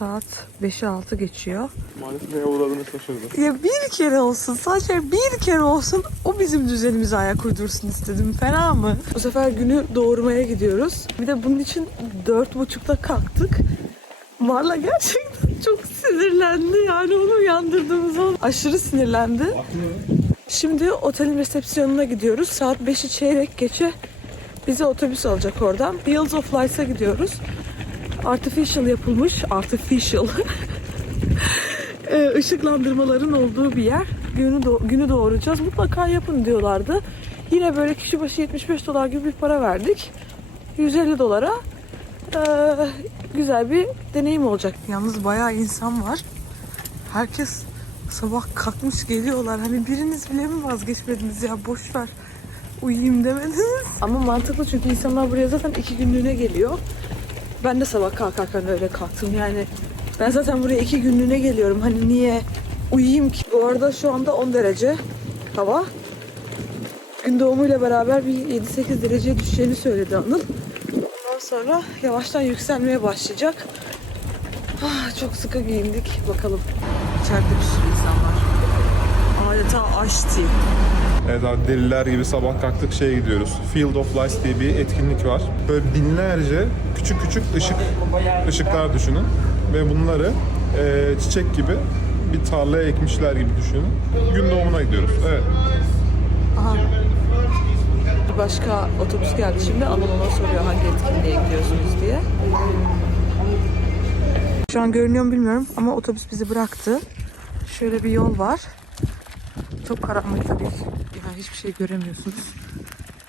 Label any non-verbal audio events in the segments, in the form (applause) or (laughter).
saat 5'e 6 geçiyor. Maalesef neye uğradığını şaşırdım. Ya bir kere olsun sadece bir kere olsun o bizim düzenimize ayak uydursun istedim. Fena mı? Bu sefer günü doğurmaya gidiyoruz. Bir de bunun için dört buçukta kalktık. Marla gerçekten çok sinirlendi. Yani onu uyandırdığımız an aşırı sinirlendi. Şimdi otelin resepsiyonuna gidiyoruz. Saat 5'i çeyrek geçe bizi otobüs alacak oradan. Fields of Lights'a gidiyoruz. Artificial yapılmış. Artificial. (laughs) e, ışıklandırmaların olduğu bir yer. Günü, do- günü doğuracağız. Mutlaka yapın diyorlardı. Yine böyle kişi başı 75 dolar gibi bir para verdik. 150 dolara e, güzel bir deneyim olacak. Yalnız bayağı insan var. Herkes sabah kalkmış geliyorlar. Hani biriniz bile mi vazgeçmediniz ya boş ver uyuyayım demediniz. Ama mantıklı çünkü insanlar buraya zaten iki günlüğüne geliyor. Ben de sabah kalkarken öyle kalktım yani. Ben zaten buraya iki günlüğüne geliyorum. Hani niye uyuyayım ki? Bu arada şu anda 10 derece hava. Gün doğumuyla beraber bir 7-8 dereceye düşeceğini söyledi Anıl. Ondan sonra yavaştan yükselmeye başlayacak. Ah, çok sıkı giyindik. Bakalım. İçeride bir sürü insan var. Adeta aş tea. Evet deliler gibi sabah kalktık şeye gidiyoruz. Field of Lights diye bir etkinlik var. Böyle binlerce küçük küçük ışık ışıklar düşünün. Ve bunları e, çiçek gibi bir tarlaya ekmişler gibi düşünün. Gün doğumuna gidiyoruz. Evet. Aha. Başka otobüs geldi şimdi. Anıl ona soruyor hangi etkinliğe gidiyorsunuz diye. Şu an görünüyor mu bilmiyorum ama otobüs bizi bıraktı. Şöyle bir yol var. Çok karanlık tabii. Hiçbir şey göremiyorsunuz.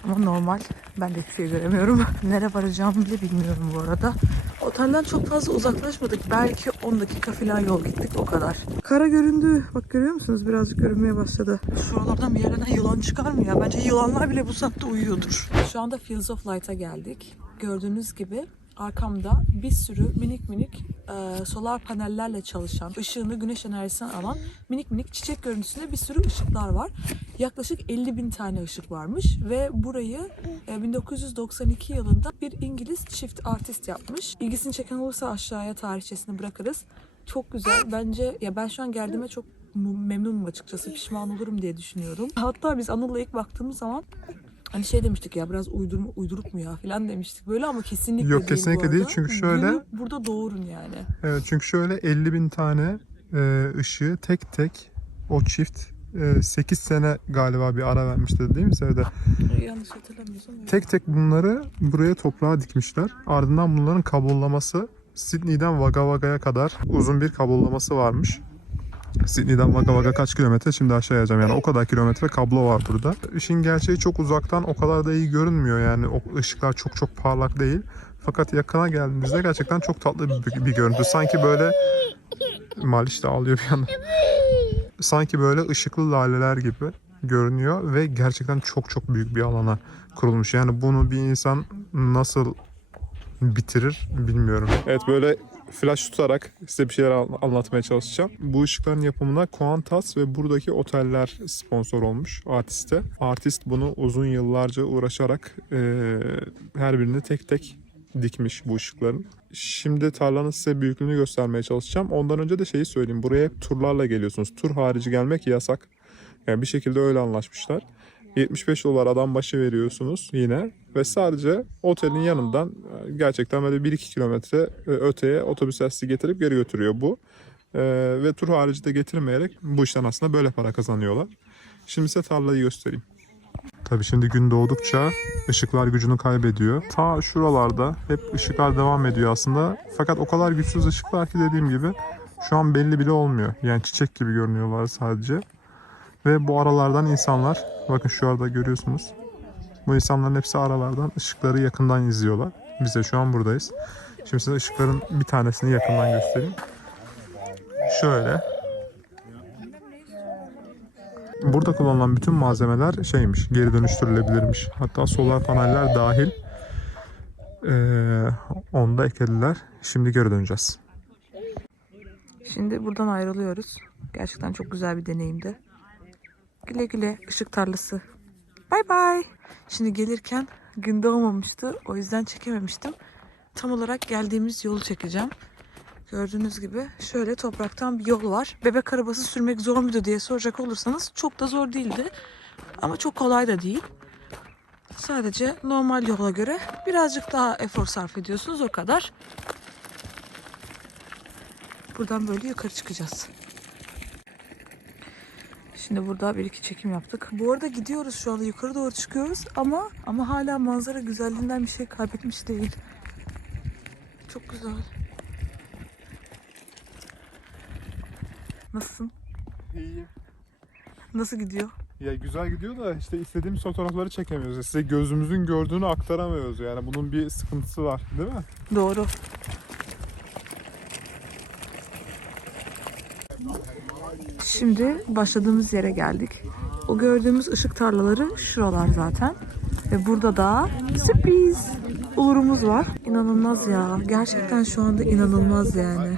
Ama normal. Ben de hiçbir şey göremiyorum. (laughs) Nereye varacağımı bile bilmiyorum bu arada. Otelden çok fazla uzaklaşmadık. Belki 10 dakika falan yol gittik o kadar. Kara göründü. Bak görüyor musunuz? Birazcık görünmeye başladı. Şuralardan bir yerden yılan çıkar mı ya? Bence yılanlar bile bu saatte uyuyordur. Şu anda Fields of Light'a geldik. Gördüğünüz gibi arkamda bir sürü minik minik e, solar panellerle çalışan, ışığını güneş enerjisinden alan minik minik çiçek görüntüsünde bir sürü ışıklar var. Yaklaşık 50 bin tane ışık varmış ve burayı e, 1992 yılında bir İngiliz çift artist yapmış. İlgisini çeken olursa aşağıya tarihçesini bırakırız. Çok güzel. Bence ya ben şu an geldiğime çok memnunum açıkçası. Pişman olurum diye düşünüyorum. Hatta biz Anıl'la ilk baktığımız zaman Hani şey demiştik ya biraz uydurma, uyduruk mu ya falan demiştik böyle ama kesinlikle Yok, değil kesinlikle değil. Çünkü şöyle- Günü burada doğurun yani. Evet çünkü şöyle 50 bin tane e, ışığı tek tek o çift 8 sene galiba bir ara vermişti değil mi Sevde? Yanlış hatırlamıyorsam öyle. Tek tek bunları buraya toprağa dikmişler. Ardından bunların kabullaması Sydney'den Wagga Wagga'ya kadar uzun bir kabullaması varmış. Sydney'den Wagga Wagga kaç kilometre şimdi aşağı yazacağım yani o kadar kilometre kablo var burada. İşin gerçeği çok uzaktan o kadar da iyi görünmüyor yani o ışıklar çok çok parlak değil. Fakat yakına geldiğimizde gerçekten çok tatlı bir, bir görüntü. Sanki böyle Maliş de ağlıyor bir yandan. Sanki böyle ışıklı laleler gibi görünüyor ve gerçekten çok çok büyük bir alana kurulmuş. Yani bunu bir insan nasıl bitirir bilmiyorum. Evet böyle flash tutarak size bir şeyler an- anlatmaya çalışacağım. Bu ışıkların yapımına Qantas ve buradaki oteller sponsor olmuş artiste. Artist bunu uzun yıllarca uğraşarak eee, her birini tek tek dikmiş bu ışıkların. Şimdi tarlanın size büyüklüğünü göstermeye çalışacağım. Ondan önce de şeyi söyleyeyim. Buraya hep turlarla geliyorsunuz. Tur harici gelmek yasak. Yani bir şekilde öyle anlaşmışlar. 75 dolar adam başı veriyorsunuz yine ve sadece otelin yanından e, gerçekten böyle 1-2 kilometre e, öteye otobüs sizi getirip geri götürüyor bu. E, ve tur harici de getirmeyerek bu işten aslında böyle para kazanıyorlar. Şimdi size tarlayı göstereyim. Tabii şimdi gün doğdukça ışıklar gücünü kaybediyor. Ta şuralarda hep ışıklar devam ediyor aslında. Fakat o kadar güçsüz ışıklar ki dediğim gibi şu an belli bile olmuyor. Yani çiçek gibi görünüyorlar sadece. Ve bu aralardan insanlar, bakın şu arada görüyorsunuz. Bu insanların hepsi aralardan ışıkları yakından izliyorlar. Biz de şu an buradayız. Şimdi size ışıkların bir tanesini yakından göstereyim. Şöyle. Burada kullanılan bütün malzemeler şeymiş, geri dönüştürülebilirmiş. Hatta solar paneller dahil. Ee, onu da eklediler. Şimdi geri döneceğiz. Şimdi buradan ayrılıyoruz. Gerçekten çok güzel bir deneyimdi. Güle güle ışık tarlası. Bay bay. Şimdi gelirken gün doğmamıştı. O yüzden çekememiştim. Tam olarak geldiğimiz yolu çekeceğim. Gördüğünüz gibi şöyle topraktan bir yol var. Bebek arabası sürmek zor muydu diye soracak olursanız çok da zor değildi. Ama çok kolay da değil. Sadece normal yola göre birazcık daha efor sarf ediyorsunuz o kadar. Buradan böyle yukarı çıkacağız. Şimdi burada bir iki çekim yaptık. Bu arada gidiyoruz şu anda yukarı doğru çıkıyoruz ama ama hala manzara güzelliğinden bir şey kaybetmiş değil. Çok güzel. Nasılsın? İyiyim. Nasıl gidiyor? Ya güzel gidiyor da işte istediğimiz fotoğrafları çekemiyoruz. Size gözümüzün gördüğünü aktaramıyoruz yani. Bunun bir sıkıntısı var değil mi? Doğru. Şimdi başladığımız yere geldik. O gördüğümüz ışık tarlaları şuralar zaten. Ve burada da sürpriz ulurumuz var. İnanılmaz ya. Gerçekten şu anda inanılmaz yani.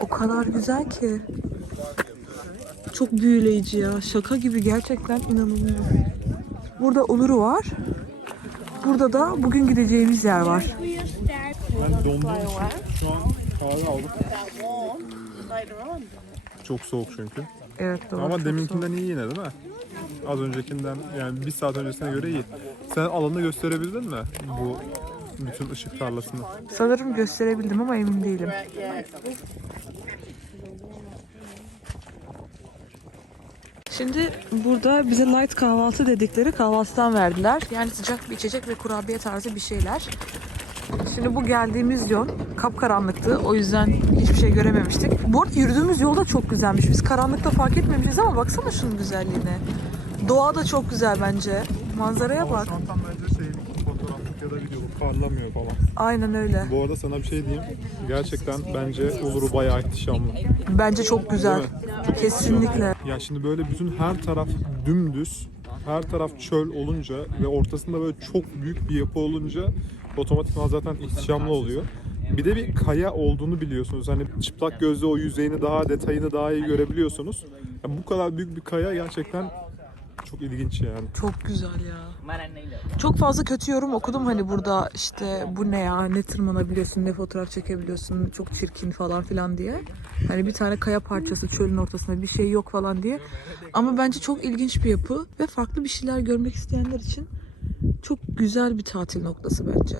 O kadar güzel ki. Çok büyüleyici ya. Şaka gibi gerçekten inanılmaz. Burada uluru var. Burada da bugün gideceğimiz yer var. Ben donduğum için şu an kahve aldım. Çok soğuk çünkü. Evet doğru. Ama deminkinden iyi yine değil mi? Az öncekinden yani bir saat öncesine göre iyi. Sen alanı gösterebildin mi? Bu bütün ışık tarlasını. soğuk. Sanırım gösterebildim ama emin değilim. Şimdi burada bize light kahvaltı dedikleri kahvaltıdan verdiler. Yani sıcak bir içecek ve kurabiye tarzı bir şeyler. Şimdi bu geldiğimiz yol kapkaranlıktı. O yüzden hiçbir şey görememiştik. Bu arada yürüdüğümüz yol da çok güzelmiş. Biz karanlıkta fark etmemişiz ama baksana şunun güzelliğine. Doğa da çok güzel bence. Manzaraya bak. Şu an tam bence şey fotoğraflık ya da video parlamıyor falan. Aynen öyle. Bu arada sana bir şey diyeyim. Gerçekten bence Uluru bayağı ihtişamlı. Bence çok güzel. Değil Kesinlikle. Ya şimdi böyle bütün her taraf dümdüz, her taraf çöl olunca ve ortasında böyle çok büyük bir yapı olunca otomatikman zaten ihtişamlı oluyor. Bir de bir kaya olduğunu biliyorsunuz. Hani çıplak gözle o yüzeyini daha detayını daha iyi görebiliyorsunuz. Ya bu kadar büyük bir kaya gerçekten çok ilginç yani. Çok güzel ya. Çok fazla kötü yorum okudum hani burada işte bu ne ya ne tırmanabiliyorsun ne fotoğraf çekebiliyorsun çok çirkin falan filan diye. Hani bir tane kaya parçası çölün ortasında bir şey yok falan diye. Ama bence çok ilginç bir yapı ve farklı bir şeyler görmek isteyenler için çok güzel bir tatil noktası bence.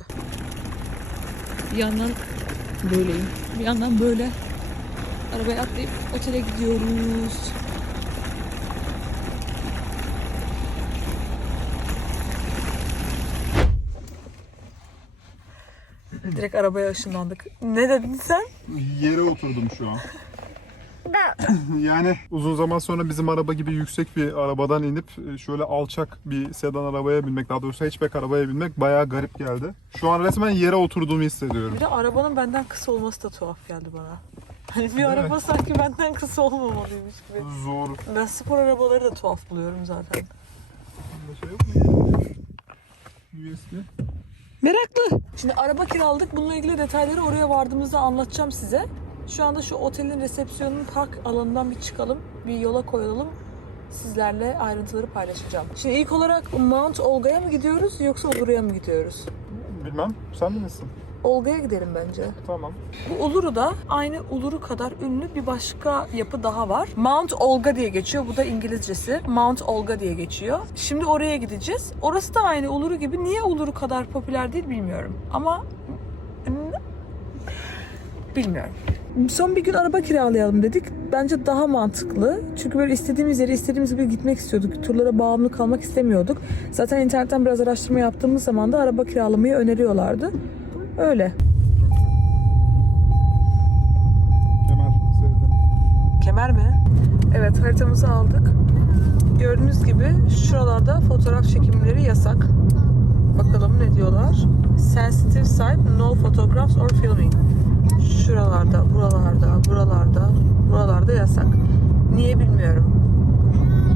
Bir yandan böyleyim. Bir yandan böyle arabaya atlayıp otele gidiyoruz. Direkt arabaya ışınlandık. Ne dedin sen? Yere oturdum şu an. (laughs) yani uzun zaman sonra bizim araba gibi yüksek bir arabadan inip e, şöyle alçak bir sedan arabaya binmek, daha doğrusu hatchback arabaya binmek bayağı garip geldi. Şu an resmen yere oturduğumu hissediyorum. Bir de arabanın benden kısa olması da tuhaf geldi bana. (laughs) Hani bir mi? araba sanki benden kısa olmamalıymış gibi. Zor. Ben spor arabaları da tuhaf buluyorum zaten. Şey yok mu? USB. Meraklı. Şimdi araba kiraladık. Bununla ilgili detayları oraya vardığımızda anlatacağım size. Şu anda şu otelin resepsiyonunun park alanından bir çıkalım. Bir yola koyulalım. Sizlerle ayrıntıları paylaşacağım. Şimdi ilk olarak Mount Olga'ya mı gidiyoruz yoksa Uluru'ya mı gidiyoruz? Bilmem. Sen bilirsin. Olga'ya gidelim bence. Tamam. Bu Uluru'da aynı Uluru kadar ünlü bir başka yapı daha var. Mount Olga diye geçiyor. Bu da İngilizcesi. Mount Olga diye geçiyor. Şimdi oraya gideceğiz. Orası da aynı Uluru gibi. Niye Uluru kadar popüler değil bilmiyorum. Ama bilmiyorum. Son bir gün araba kiralayalım dedik. Bence daha mantıklı. Çünkü böyle istediğimiz yere istediğimiz gibi gitmek istiyorduk. Turlara bağımlı kalmak istemiyorduk. Zaten internetten biraz araştırma yaptığımız zaman da araba kiralamayı öneriyorlardı. Öyle. Kemal sevdim. Kemer mi? Evet haritamızı aldık. Gördüğünüz gibi şuralarda fotoğraf çekimleri yasak. Bakalım ne diyorlar. Sensitive site, no photographs or filming. Şuralarda, buralarda, buralarda, buralarda yasak. Niye bilmiyorum.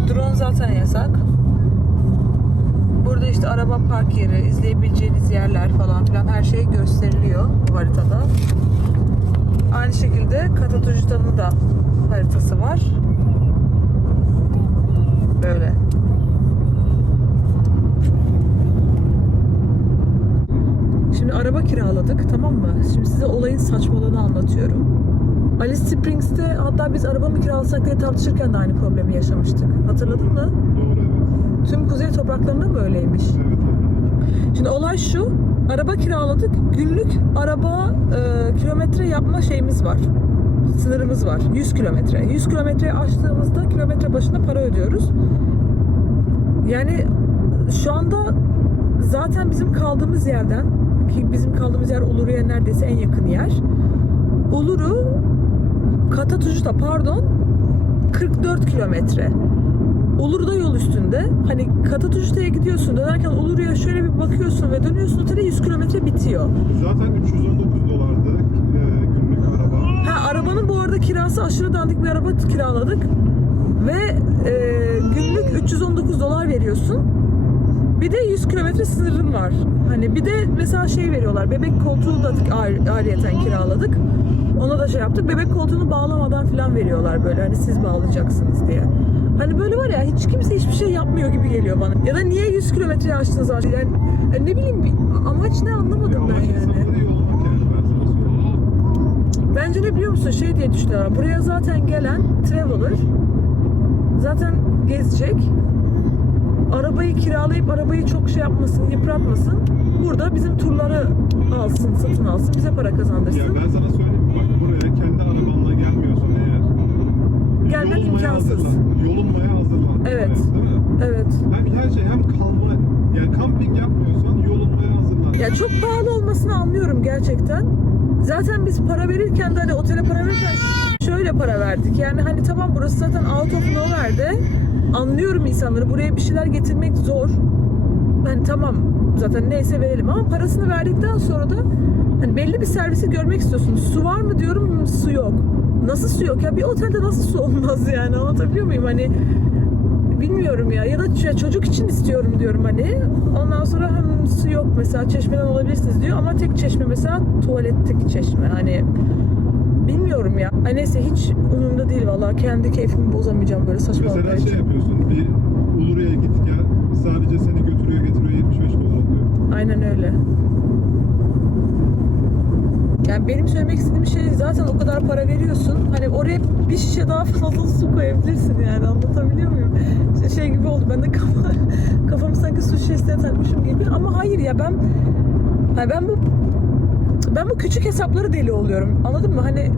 Drone zaten yasak. Burada işte araba park yeri, izleyebileceğiniz yerler falan filan her şey gösteriliyor bu haritada. Aynı şekilde Katatujutan'ın da haritası var. Böyle. Şimdi araba kiraladık tamam mı? Şimdi size olayın saçmalığını anlatıyorum. Alice Springs'te hatta biz araba mı kiralasak diye tartışırken de aynı problemi yaşamıştık. Hatırladın mı? Doğru evet. Tüm kuzey topraklarında böyleymiş. Evet. Şimdi olay şu. Araba kiraladık. Günlük araba e, kilometre yapma şeyimiz var. Sınırımız var. 100 kilometre. 100 kilometreyi aştığımızda kilometre başına para ödüyoruz. Yani şu anda zaten bizim kaldığımız yerden ki bizim kaldığımız yer Uluru'ya neredeyse en yakın yer. Uluru Katatuş'ta pardon 44 kilometre. Ulur'da yol üstünde. Hani Katatuş'ta'ya gidiyorsun. Dönerken Ulur'ya şöyle bir bakıyorsun ve dönüyorsun otele 100 kilometre bitiyor. Zaten 319 dolardı e, günlük araba. Ha arabanın bu arada kirası aşırı dandik bir araba kiraladık. Ve e, günlük 319 dolar veriyorsun. Bir de 100 kilometre sınırın var. Hani bir de mesela şey veriyorlar. Bebek koltuğu da ayrı- ayrıyeten kiraladık. Ona da şey yaptık. Bebek koltuğunu bağlamadan falan veriyorlar böyle. Hani siz bağlayacaksınız diye. Hani böyle var ya hiç kimse hiçbir şey yapmıyor gibi geliyor bana. Ya da niye 100 kilometre açtınız artık? Yani e, ne bileyim bir amaç ne anlamadım ben yani. yani. Bence ne biliyor musun? Şey diye düşünüyorlar. Buraya zaten gelen traveler zaten gezecek. Arabayı kiralayıp arabayı çok şey yapmasın, yıpratmasın. Burada bizim turları alsın, satın alsın, bize para kazandırsın. Ya ben sana söyleyeyim mi? Bak buraya kendi arabanla gelmiyorsun eğer. Gelmen yolunmaya imkansız. hazırlan. Yolunmaya hazırlan. Evet. Değil mi? Evet. Hem her şey hem kalma yani kamping yapmıyorsan yolunmaya hazırlan. Ya çok pahalı olmasını anlıyorum gerçekten. Zaten biz para verirken de hani otele para verirken şöyle para verdik. Yani hani tamam burası zaten out of nowhere'de. Anlıyorum insanları. Buraya bir şeyler getirmek zor. Hani tamam zaten neyse verelim ama parasını verdikten sonra da hani belli bir servisi görmek istiyorsun. Su var mı diyorum su yok. Nasıl su yok ya? Bir otelde nasıl su (laughs) olmaz yani anlatabiliyor muyum? Hani bilmiyorum ya ya da çocuk için istiyorum diyorum hani ondan sonra hem su yok mesela çeşmeden olabilirsiniz diyor ama tek çeşme mesela tuvaletteki çeşme hani bilmiyorum ya Ay neyse hiç umurumda değil valla kendi keyfimi bozamayacağım böyle saçmalıklar Mesela şey için yapıyorsun. Bir Uluru'ya git gel. Sadece seni götürüyor getiriyor 75 dolar atıyor. aynen öyle yani benim söylemek istediğim şey zaten o kadar para veriyorsun. Hani oraya bir şişe daha fazla su koyabilirsin yani anlatabiliyor muyum? İşte şey gibi oldu. Ben de kafa, (laughs) kafamı sanki su şişesine takmışım gibi. Ama hayır ya ben hani ben bu ben bu küçük hesapları deli oluyorum. Anladın mı? Hani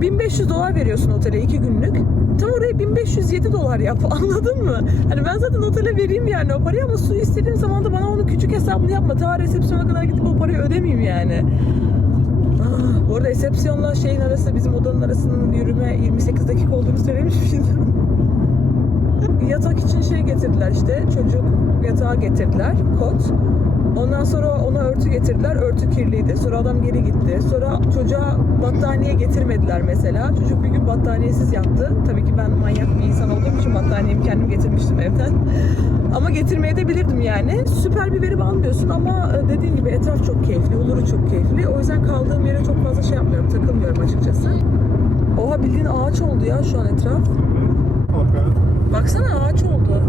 1500 dolar veriyorsun otele iki günlük. Tam oraya 1507 dolar yap. (laughs) Anladın mı? Hani ben zaten otele vereyim yani o parayı ama su istediğim zaman da bana onun küçük hesabını yapma. Ta resepsiyona kadar gidip o parayı ödemeyeyim yani. Ah, bu arada resepsiyonla şeyin arası bizim odanın arasının yürüme 28 dakika olduğunu söylemiş miydim? (laughs) Yatak için şey getirdiler işte çocuk yatağı getirdiler kot. Ondan sonra ona örtü getirdiler. Örtü kirliydi. Sonra adam geri gitti. Sonra çocuğa battaniye getirmediler mesela. Çocuk bir gün battaniyesiz yattı. Tabii ki ben manyak bir insan olduğum için battaniyemi kendim getirmiştim evden. Ama getirmeye de bilirdim yani. Süper bir verim almıyorsun ama e, dediğim gibi etraf çok keyifli. Uluru çok keyifli. O yüzden kaldığım yere çok fazla şey yapmıyorum. Takılmıyorum açıkçası. Oha bildiğin ağaç oldu ya şu an etraf. Baksana ağaç oldu.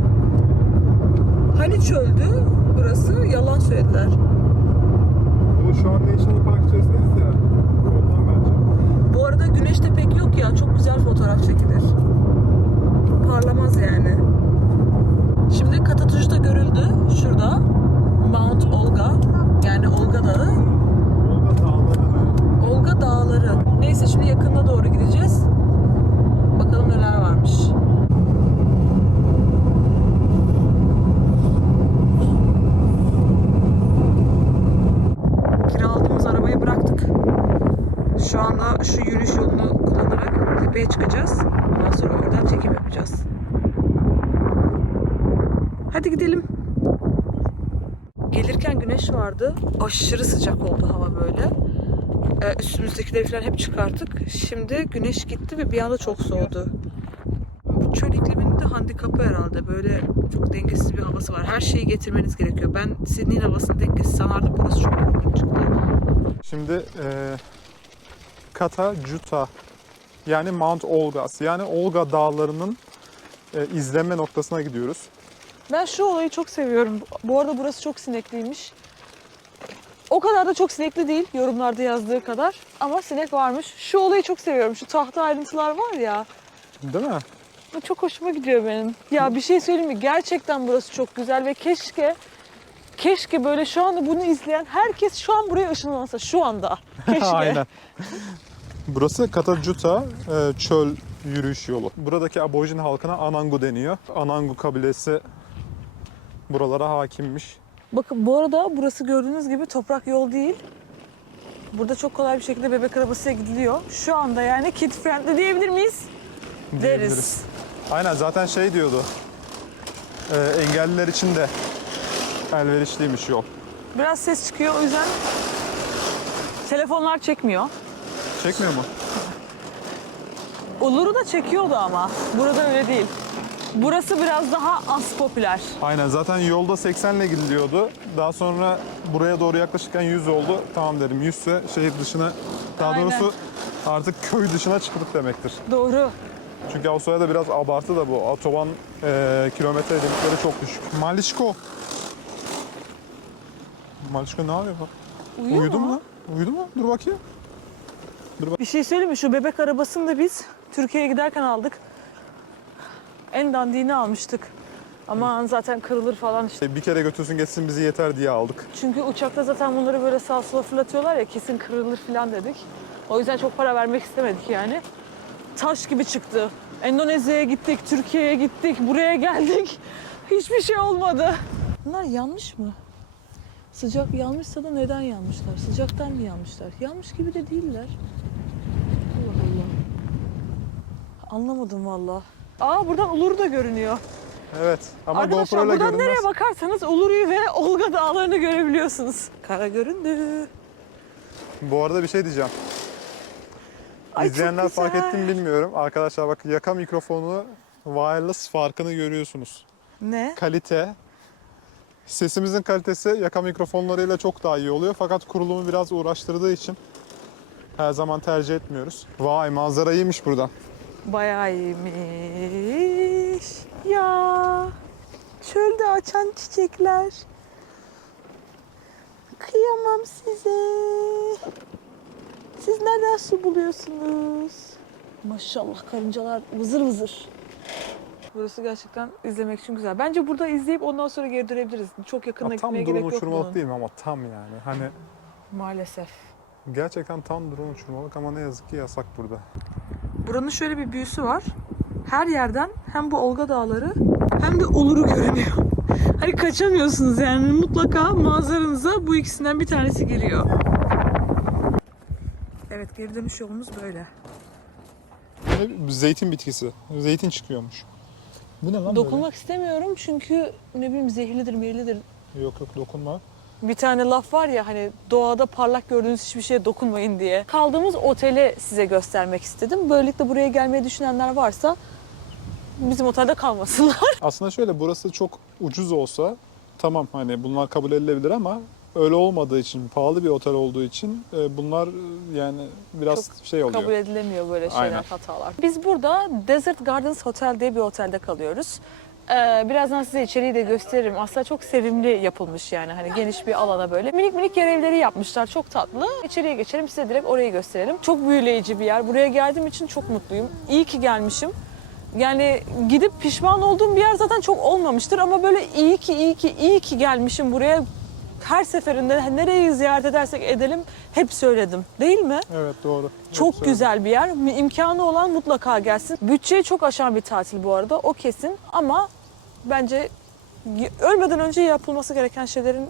Hani çöldü burası? Yalan söylediler. Bu şu an National Park içerisindeyiz ya. Ondan bence. Bu arada güneş de pek yok ya. Çok güzel fotoğraf çekilir. Parlamaz yani. Şimdi Katatuş'ta da görüldü. Şurada. Mount Olga. Yani Olga Dağı. Orada dağları. Olga Dağları. Neyse şimdi yakında doğru gideceğiz. Bakalım neler varmış. Kiraladığımız arabayı bıraktık. Şu anda şu yürüyüş yolunu kullanarak tepeye çıkacağız. Ondan sonra oradan çekim yapacağız. Hadi gidelim. Gelirken güneş vardı. Aşırı sıcak oldu hava böyle. Ee, üstümüzdekileri falan hep çıkarttık. Şimdi güneş gitti ve bir anda çok soğudu. Bu çöl ikliminin de handikapı herhalde. Böyle çok dengesiz bir havası var. Her şeyi getirmeniz gerekiyor. Ben Sydney'in havasını dengesiz sanardım. Burası çok korkunç çıktı. Şimdi e, Kata Juta yani Mount Olgas yani Olga dağlarının e, izlenme noktasına gidiyoruz. Ben şu olayı çok seviyorum. Bu arada burası çok sinekliymiş. O kadar da çok sinekli değil yorumlarda yazdığı kadar. Ama sinek varmış. Şu olayı çok seviyorum. Şu tahta ayrıntılar var ya. Değil mi? Bu çok hoşuma gidiyor benim. Ya bir şey söyleyeyim mi? Gerçekten burası çok güzel ve keşke keşke böyle şu anda bunu izleyen herkes şu an buraya ışınlansa şu anda. (laughs) Keşke. Aynen. Burası Katajuta e, çöl yürüyüş yolu. Buradaki aborjin halkına Anangu deniyor. Anangu kabilesi buralara hakimmiş. Bakın bu arada burası gördüğünüz gibi toprak yol değil. Burada çok kolay bir şekilde bebek arabasıyla gidiliyor. Şu anda yani kid friendly diyebilir miyiz? diyebiliriz. Deriz. Aynen zaten şey diyordu. e, engelliler için de elverişliymiş yol. Biraz ses çıkıyor o yüzden telefonlar çekmiyor. Çekmiyor mu? Olur'u da çekiyordu ama. Burada öyle değil. Burası biraz daha az popüler. Aynen zaten yolda 80 ile gidiliyordu. Daha sonra buraya doğru yaklaşırken 100 oldu. Tamam dedim 100 ise şehir dışına daha Aynen. doğrusu artık köy dışına çıktık demektir. Doğru. Çünkü Avustralya'da biraz abartı da bu. Otoban e, kilometre limitleri çok düşük. Malişko. Malişko ne yapıyor? bak? Uyuyor Uyudu mu? mu? Uyudu mu? Dur bakayım. Bir şey söyleyeyim mi? Şu bebek arabasını da biz Türkiye'ye giderken aldık. En dandiğini almıştık. Aman zaten kırılır falan işte. Bir kere götürsün geçsin bizi yeter diye aldık. Çünkü uçakta zaten bunları böyle sağa sola fırlatıyorlar ya kesin kırılır falan dedik. O yüzden çok para vermek istemedik yani. Taş gibi çıktı. Endonezya'ya gittik, Türkiye'ye gittik, buraya geldik. (laughs) Hiçbir şey olmadı. Bunlar yanmış mı? Sıcak yanmışsa da neden yanmışlar? Sıcaktan mı yanmışlar? Yanmış gibi de değiller. Allah Allah. Anlamadım valla. Aa buradan Ulur da görünüyor. Evet ama Arkadaşlar GoPro ile buradan görünmez. nereye bakarsanız Uluru'yu ve Olga Dağları'nı görebiliyorsunuz. Kara göründü. Bu arada bir şey diyeceğim. Ay, İzleyenler fark etti mi bilmiyorum. Arkadaşlar bak yaka mikrofonu wireless farkını görüyorsunuz. Ne? Kalite sesimizin kalitesi yaka mikrofonlarıyla çok daha iyi oluyor. Fakat kurulumu biraz uğraştırdığı için her zaman tercih etmiyoruz. Vay manzara iyiymiş buradan. Bayağı iyiymiş. Ya çölde açan çiçekler. Kıyamam size. Siz nereden su buluyorsunuz? Maşallah karıncalar vızır vızır. Burası gerçekten izlemek için güzel. Bence burada izleyip ondan sonra geri dönebiliriz. Çok yakına Ya tam gitmeye drone gerek yok uçurmalık bunun. değil mi ama tam yani. Hani Maalesef. gerçekten tam drone uçurmalık ama ne yazık ki yasak burada. Buranın şöyle bir büyüsü var. Her yerden hem bu Olga Dağları hem de Olur'u görünüyor. (laughs) Hani kaçamıyorsunuz yani mutlaka manzaranıza bu ikisinden bir tanesi geliyor. Evet geri dönüş yolumuz böyle. Zeytin bitkisi. Zeytin çıkıyormuş. Bu ne lan Dokunmak istemiyorum çünkü ne bileyim zehirlidir mehirlidir. böyle? Yok yok dokunma. Bir tane laf var ya hani doğada parlak gördüğünüz hiçbir şeye dokunmayın diye. Kaldığımız oteli size göstermek istedim. Böylelikle buraya gelmeyi düşünenler varsa bizim otelde kalmasınlar. (laughs) Aslında şöyle burası çok ucuz olsa tamam hani bunlar kabul edilebilir ama öyle olmadığı için pahalı bir otel olduğu için e, bunlar e, yani biraz şey oluyor. Kabul edilemiyor böyle şeyler, Aynen. hatalar. Biz burada Desert Gardens Hotel diye bir otelde kalıyoruz. Ee, birazdan size içeriği de gösteririm. Aslında çok sevimli yapılmış yani hani geniş bir alana böyle. Minik minik yer evleri yapmışlar. Çok tatlı. İçeriye geçelim size direkt orayı gösterelim. Çok büyüleyici bir yer. Buraya geldiğim için çok mutluyum. İyi ki gelmişim. Yani gidip pişman olduğum bir yer zaten çok olmamıştır ama böyle iyi ki iyi ki iyi ki gelmişim buraya. Her seferinde nereyi ziyaret edersek edelim hep söyledim. Değil mi? Evet doğru. Çok Yoksa- güzel bir yer. İmkanı olan mutlaka gelsin. Bütçeyi çok aşan bir tatil bu arada. O kesin ama bence ölmeden önce yapılması gereken şeylerin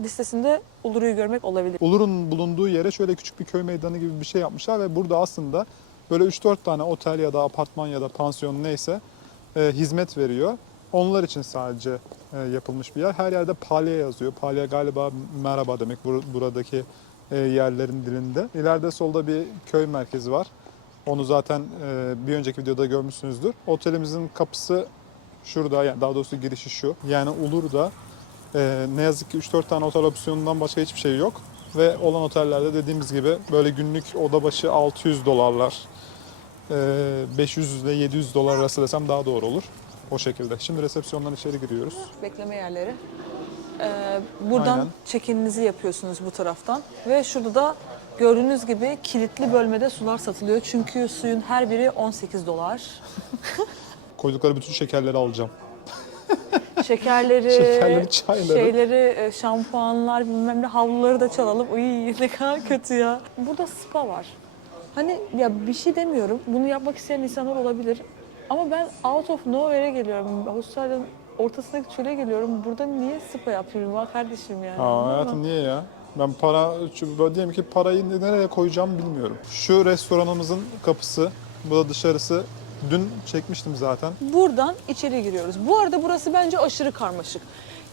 listesinde Uluru'yu görmek olabilir. Ulur'un bulunduğu yere şöyle küçük bir köy meydanı gibi bir şey yapmışlar ve burada aslında böyle 3-4 tane otel ya da apartman ya da pansiyon neyse e, hizmet veriyor. Onlar için sadece e, yapılmış bir yer. Her yerde palya yazıyor. Palya galiba merhaba demek bur- buradaki e, yerlerin dilinde. İleride solda bir köy merkezi var. Onu zaten e, bir önceki videoda görmüşsünüzdür. Otelimizin kapısı şurada, yani daha doğrusu girişi şu. Yani Ulur'da e, ne yazık ki 3-4 tane otel opsiyonundan başka hiçbir şey yok. Ve olan otellerde dediğimiz gibi böyle günlük oda başı 600 dolarlar, e, 500 ile 700 dolar arası desem daha doğru olur. O şekilde. Şimdi resepsiyondan içeri giriyoruz. Bekleme yerleri. Ee, buradan Aynen. check-in'inizi yapıyorsunuz bu taraftan. Ve şurada da gördüğünüz gibi kilitli bölmede sular satılıyor. Çünkü suyun her biri 18 dolar. (laughs) Koydukları bütün şekerleri alacağım. (laughs) Şekerleri, Şekerleri, çayları. şeyleri, e, şampuanlar, bilmem ne havluları da çalalım. Uy ne kadar kötü ya. Burada spa var. Hani ya bir şey demiyorum. Bunu yapmak isteyen insanlar olabilir. Ama ben out of nowhere'e geliyorum. Avustralya'nın ortasındaki çöle geliyorum. Burada niye spa yapıyorum var kardeşim yani. Aa, anladın mı? hayatım niye ya? Ben para, çünkü diyelim ki parayı nereye koyacağım bilmiyorum. Şu restoranımızın kapısı, bu da dışarısı. Dün çekmiştim zaten. Buradan içeri giriyoruz. Bu arada burası bence aşırı karmaşık.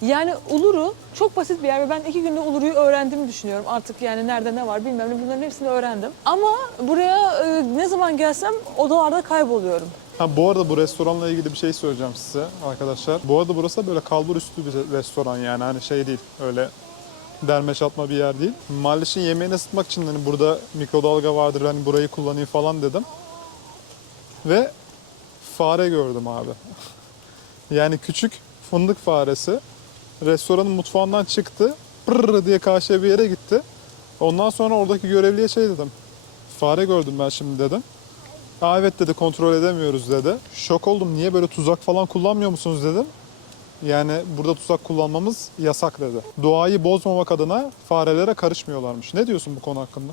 Yani Uluru çok basit bir yer ve ben iki günde Uluru'yu öğrendiğimi düşünüyorum. Artık yani nerede ne var bilmem ne bunların hepsini öğrendim. Ama buraya e, ne zaman gelsem odalarda kayboluyorum. Ha bu arada bu restoranla ilgili bir şey söyleyeceğim size arkadaşlar. Bu arada burası da böyle kalbur üstü bir restoran yani hani şey değil öyle derme çatma bir yer değil. Maalesef yemeğini ısıtmak için hani burada mikrodalga vardır hani burayı kullanayım falan dedim. Ve fare gördüm abi. (laughs) yani küçük fındık faresi restoranın mutfağından çıktı. Pırr diye karşıya bir yere gitti. Ondan sonra oradaki görevliye şey dedim. Fare gördüm ben şimdi dedim. Aa evet dedi kontrol edemiyoruz dedi. Şok oldum niye böyle tuzak falan kullanmıyor musunuz dedim. Yani burada tuzak kullanmamız yasak dedi. Doğayı bozmamak adına farelere karışmıyorlarmış. Ne diyorsun bu konu hakkında?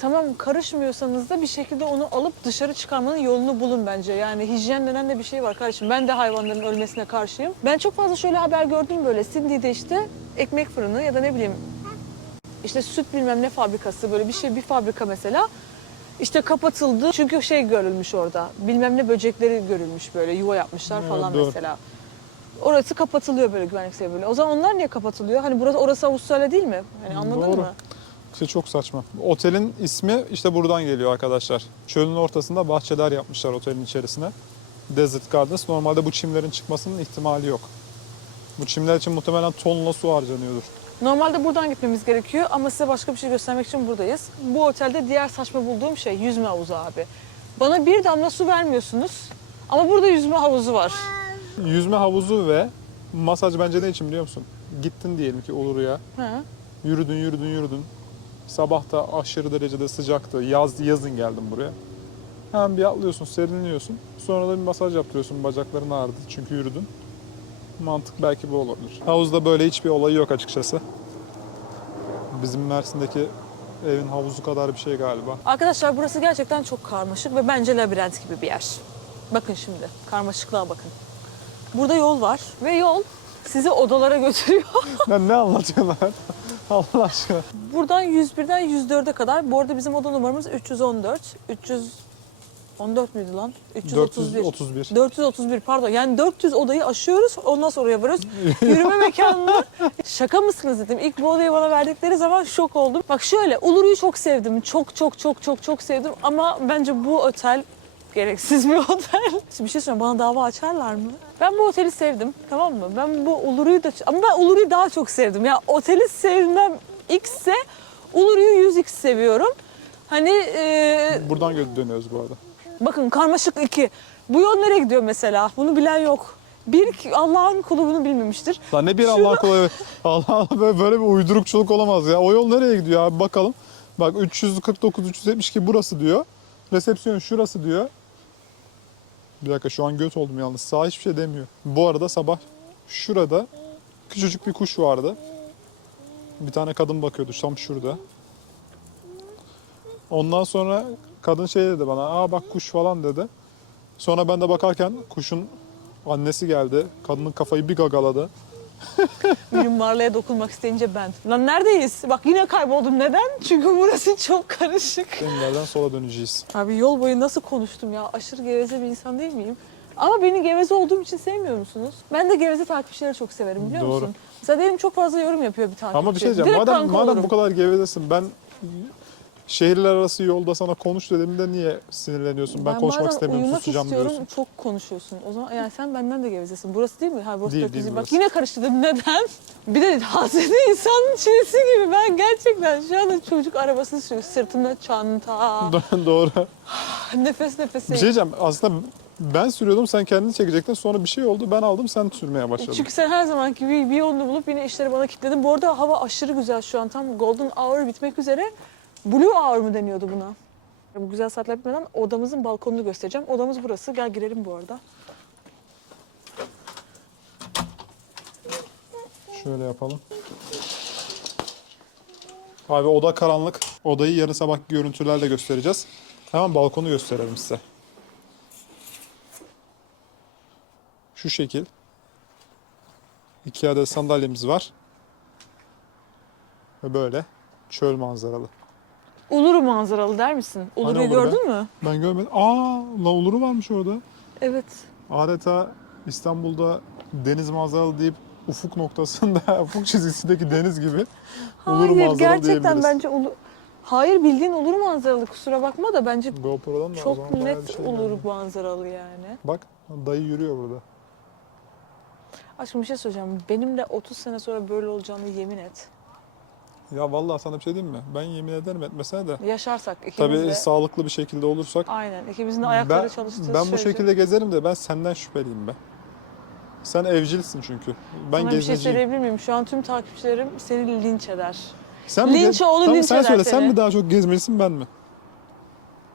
Tamam karışmıyorsanız da bir şekilde onu alıp dışarı çıkarmanın yolunu bulun bence. Yani hijyen denen de bir şey var kardeşim. Ben de hayvanların ölmesine karşıyım. Ben çok fazla şöyle haber gördüm böyle. Sydney'de işte ekmek fırını ya da ne bileyim işte süt bilmem ne fabrikası böyle bir şey bir fabrika mesela. İşte kapatıldı çünkü şey görülmüş orada. Bilmem ne böcekleri görülmüş böyle yuva yapmışlar falan doğru. mesela. Orası kapatılıyor böyle güvenlik sebebiyle. O zaman onlar niye kapatılıyor? Hani burası orası Avustralya değil mi? Hani anladın Doğru. mı? İşte çok saçma. Otelin ismi işte buradan geliyor arkadaşlar. Çölün ortasında bahçeler yapmışlar otelin içerisine. Desert Gardens. Normalde bu çimlerin çıkmasının ihtimali yok. Bu çimler için muhtemelen tonla su harcanıyordur. Normalde buradan gitmemiz gerekiyor ama size başka bir şey göstermek için buradayız. Bu otelde diğer saçma bulduğum şey yüzme havuzu abi. Bana bir damla su vermiyorsunuz ama burada yüzme havuzu var. Yüzme havuzu ve masaj bence ne için biliyor musun? Gittin diyelim ki Uluru'ya. Ha. Yürüdün, yürüdün, yürüdün. Sabah da aşırı derecede sıcaktı. Yaz, yazın geldim buraya. Hemen bir atlıyorsun, serinliyorsun. Sonra da bir masaj yaptırıyorsun. Bacakların ağrıdı çünkü yürüdün. Mantık belki bu olabilir. Havuzda böyle hiçbir olayı yok açıkçası. Bizim Mersin'deki evin havuzu kadar bir şey galiba. Arkadaşlar burası gerçekten çok karmaşık ve bence labirent gibi bir yer. Bakın şimdi karmaşıklığa bakın. Burada yol var ve yol sizi odalara götürüyor. (laughs) Lan ne anlatıyorlar? (laughs) Allah aşkına. Buradan 101'den 104'e kadar. Bu arada bizim oda numaramız 314. 314 müydü lan? 331. 431. 431 pardon. Yani 400 odayı aşıyoruz. Ondan sonra oraya varıyoruz. Yürüme mekanına. (laughs) Şaka mısınız dedim. İlk bu odayı bana verdikleri zaman şok oldum. Bak şöyle Uluru'yu çok sevdim. Çok çok çok çok çok sevdim. Ama bence bu otel gereksiz bir (laughs) otel. Şimdi bir şey söyleyeyim bana dava açarlar mı? Ben bu oteli sevdim tamam mı? Ben bu Uluru'yu da ama ben Uluru'yu daha çok sevdim. Ya oteli sevmem x'se Uluru'yu 100x seviyorum. Hani e, Buradan dönüyoruz bu arada. Bakın karmaşık iki. Bu yol nereye gidiyor mesela? Bunu bilen yok. Bir Allah'ın kulu bunu bilmemiştir. Lan ne bir Allah kolay. Allah Allah böyle, böyle bir uydurukçuluk olamaz ya. O yol nereye gidiyor abi bakalım. Bak 349 372 burası diyor. Resepsiyon şurası diyor. Bir dakika şu an göt oldum yalnız. Sağ hiçbir şey demiyor. Bu arada sabah şurada küçücük bir kuş vardı. Bir tane kadın bakıyordu tam şurada. Ondan sonra kadın şey dedi bana. Aa bak kuş falan dedi. Sonra ben de bakarken kuşun annesi geldi. Kadının kafayı bir gagaladı. (laughs) Benim varlığa dokunmak isteyince ben. Lan neredeyiz? Bak yine kayboldum. Neden? Çünkü burası (laughs) çok karışık. Engelden sola döneceğiz. Abi yol boyu nasıl konuştum ya? Aşırı geveze bir insan değil miyim? Ama beni geveze olduğum için sevmiyor musunuz? Ben de geveze takipçileri çok severim biliyor Doğru. musun? Mesela benim çok fazla yorum yapıyor bir takipçi. Ama bir şey diyeceğim. Direkt Madem, madem olurum. bu kadar gevezesin ben şehirler arası yolda sana konuş dediğimde niye sinirleniyorsun? Ben, konuşmak bazen istemiyorum uyumak susacağım istiyorum, diyorsun. çok konuşuyorsun. O zaman yani sen benden de gevezesin. Burası değil mi? Ha burası Değil, 400. değil Bak burası. yine karıştırdım. Neden? Bir de Hazreti insanın çilesi gibi. Ben gerçekten şu anda çocuk arabası sürüyor. Sırtımda çanta. (laughs) Doğru. nefes nefese. Bir şey diyeceğim. Aslında Ben sürüyordum sen kendini çekecektin. Sonra bir şey oldu ben aldım sen sürmeye başladın. Çünkü sen her zamanki bir, bir yolunu bulup yine işleri bana kilitledin. Bu arada hava aşırı güzel şu an. Tam golden hour bitmek üzere. Blue hour mı deniyordu buna? Bu güzel saatler bitmeden odamızın balkonunu göstereceğim. Odamız burası. Gel girelim bu arada. Şöyle yapalım. Abi oda karanlık. Odayı yarın sabah görüntülerle göstereceğiz. Hemen balkonu gösterelim size. Şu şekil. İki adet sandalyemiz var. Ve böyle çöl manzaralı. Uluru manzaralı der misin? Uluru'yu Hani Uluru be? gördün mü? Ben görmedim. Aa, la Uluru varmış orada. Evet. Adeta İstanbul'da deniz manzaralı deyip ufuk noktasında, (laughs) ufuk çizgisindeki deniz gibi (laughs) Uluru Hayır manzaralı gerçekten diyebiliriz. bence Ulu... Hayır bildiğin Uluru manzaralı kusura bakma da bence GoPro'dan da o çok zaman bayağı net şey Uluru görünüyor. manzaralı yani. Bak dayı yürüyor burada. Aşkım bir şey söyleyeceğim. Benim de 30 sene sonra böyle olacağını yemin et. Ya vallahi sana bir şey diyeyim mi? Ben yemin ederim etmesene de. Yaşarsak ikimiz Tabii de. sağlıklı bir şekilde olursak. Aynen. ikimizin de ayakları ben, çalıştığı ben bu sürece. şekilde gezerim de ben senden şüpheliyim be. Sen evcilsin çünkü. Ben Sana bir şey geziciyim. söyleyebilir miyim? Şu an tüm takipçilerim seni linç eder. sen Linç oğlu Tamam, linç sen eder söyle. Sen seni. mi daha çok gezmelisin ben mi?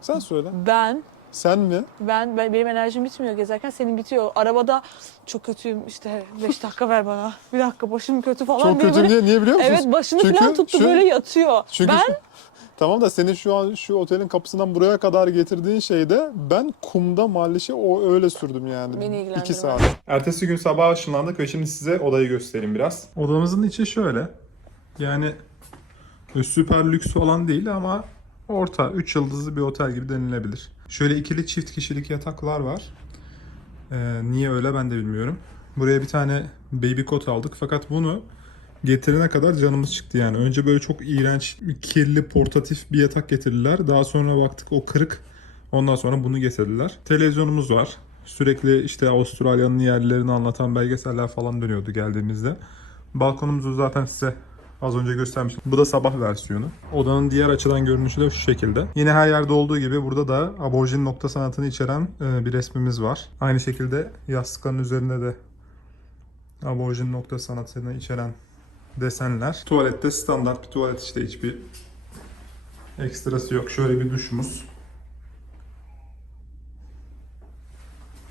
Sen söyle. Ben, Sen mi? ben, ben benim enerjim bitmiyor gezerken senin bitiyor. Arabada çok kötüyüm işte 5 dakika ver bana. Bir dakika başım kötü falan Çok diye kötü böyle- diye niye biliyor musun? Evet başını Çünkü falan tuttu şu- böyle yatıyor. Çünkü ben tamam da senin şu an şu otelin kapısından buraya kadar getirdiğin şeyde ben kumda mallişe o öyle sürdüm yani. Beni ilgilendirmez. 2 saat. Ertesi gün sabah ışınlandık ve şimdi size odayı göstereyim biraz. Odamızın içi şöyle. Yani süper lüks falan değil ama orta 3 yıldızlı bir otel gibi denilebilir. Şöyle ikili çift kişilik yataklar var. Ee, niye öyle ben de bilmiyorum. Buraya bir tane baby kot aldık fakat bunu getirene kadar canımız çıktı yani. Önce böyle çok iğrenç, kirli, portatif bir yatak getirdiler. Daha sonra baktık o kırık. Ondan sonra bunu getirdiler. Televizyonumuz var. Sürekli işte Avustralya'nın yerlerini anlatan belgeseller falan dönüyordu geldiğimizde. Balkonumuzu zaten size az önce göstermiştim. Bu da sabah versiyonu. Odanın diğer açıdan görünüşü de şu şekilde. Yine her yerde olduğu gibi burada da aborjin nokta sanatını içeren e, bir resmimiz var. Aynı şekilde yastıkların üzerinde de aborjin nokta sanatını içeren desenler. Tuvalette standart bir tuvalet işte hiçbir ekstrası yok. Şöyle bir duşumuz.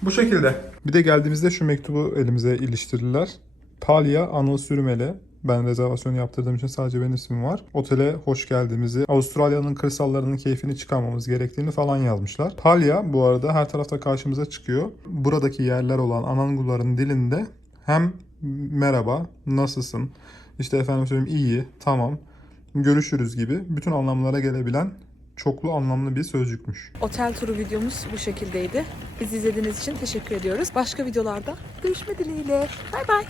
Bu şekilde. Bir de geldiğimizde şu mektubu elimize iliştirdiler. Palya Anıl Sürmeli. Ben rezervasyon yaptırdığım için sadece benim ismim var. Otele hoş geldiğimizi, Avustralya'nın kırsallarının keyfini çıkarmamız gerektiğini falan yazmışlar. Palya bu arada her tarafta karşımıza çıkıyor. Buradaki yerler olan Ananguların dilinde hem merhaba, nasılsın, işte efendim söyleyeyim iyi, tamam, görüşürüz gibi bütün anlamlara gelebilen çoklu anlamlı bir sözcükmüş. Otel turu videomuz bu şekildeydi. Bizi izlediğiniz için teşekkür ediyoruz. Başka videolarda görüşme dileğiyle. Bay bay.